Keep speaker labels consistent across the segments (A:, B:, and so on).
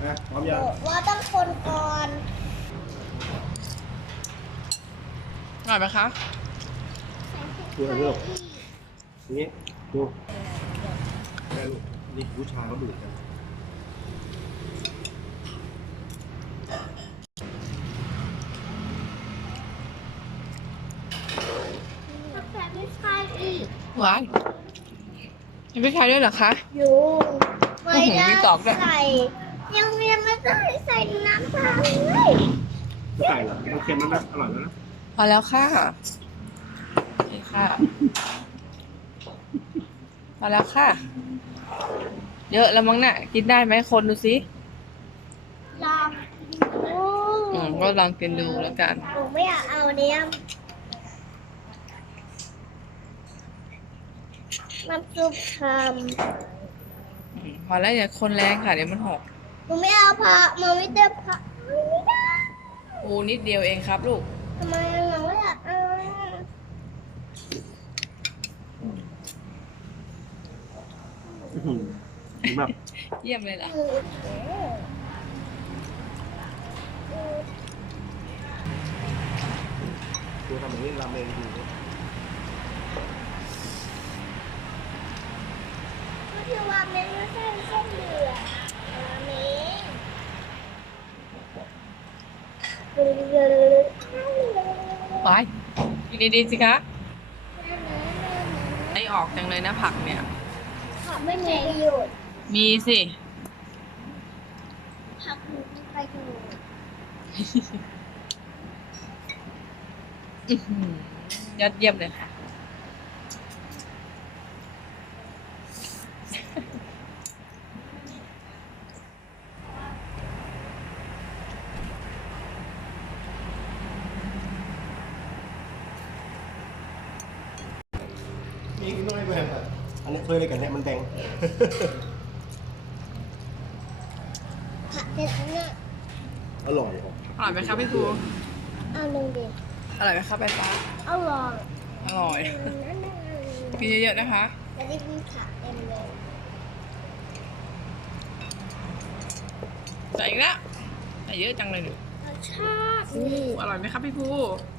A: พร้อมยัง
B: ว่าต้องคนก่อน
C: อร่อยไหมคะ
A: ดูอะไรลูกนี่ดูแม่ลูกนี่ผู้ชายเขาดูดกัน
B: ใส่ไม่ใช่อีก
C: หวานมีพริกไทยด้วยเหรอคะ
B: อยู่ไม่
C: มี
B: ได้
C: ตอกด้วย
B: ใส่ยังไม่ได้ใส่น้ำตาลเลย
A: จะใส่เหรอมันเค็มแล้วนะอร่อยแล้วนะ
C: พอแล้วค่ะโอเคค่ะพอแล้วค่ะ เยอะแล้วมั้งน่ะ กินได้ไหมคนดูสิ
B: ลองดู
C: ก็ลองกินดูแล้วกัน
B: หนูไม่อยากเอาเนี้ยน้ำซุปท
C: พอแล้วอย่าคนแรงค่ะ เดี๋ยวมันหก
B: ำหนูไม่เอาผักมันไม่ได้ผักไม่ได้
C: ปูนิดเดียวเองครับลูก
B: ทำไมหนูไม่อยากเอา
A: แบบ
C: เยี่ยมเลยล่ะ
A: ดูทำแบบนี้ราเมงดู
B: ก็คือว่าเมนไม่ใช่เส้นเหลืองเมน
C: ไป กินดีๆสิคะไอออกจังเลยนะผักเนี่ย
B: ผักไม่มีประโยชน์
C: มีสิ
B: ผักมีประโยชน์
C: ยอดเยี่ยมเลยค่ะ
A: มีน้อยแบบอันนี้เคยเลยกันเนี่ยมันแดง
B: ผักเป็นอันน่ะ
A: อร่อยครับ
C: อร่อยไหมครับพี่ครู
B: เอาหนึ่งเดียว
C: อร่อยไหมครับไปฟ้า
B: อร่อย
C: อร่อย กินเยอะๆนะคะ
B: แล้วได้มีผักเต็มเลย
C: ใส่อีกแล้วใส่เยอะจังเลยหนู
B: รสชาติ
C: อร่อยไหมครับพี่ภู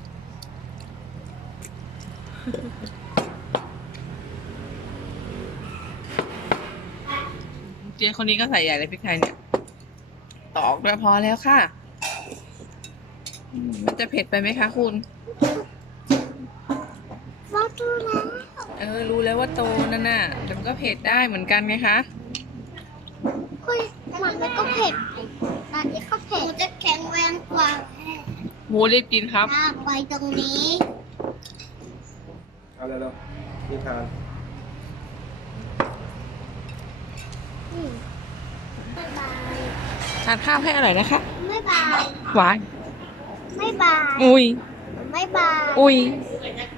C: เจ๊คนนี้ก็ใส่ใหญ่เลยพริกไทยเนี่ย ตอกด้วยพอแล้วค่ะมันจะเผ็ดไปไหมคะคุณ
B: ว่าตัวแล้ว
C: รู้แล้วว่าโตนั่นน่ะแต่มันก็เผ็ดได้เหมือนกันไงคะ
B: คุยมันก็เผ็ดร้านนี้ก็เผ็ดหนูจะแข็งแรงกว่า
C: หมูรีบกินครับ
B: ลากไปตรงนี้
A: เอาแล้วๆนี่ทาน
B: บ๊ายบาย
C: ทานข้าวให้อร่อยนะคะ
B: ไม่บาย
C: หวาน
B: ไม่บาย
C: อุ้ย
B: ไม่บาย
C: อุ้ย
B: บ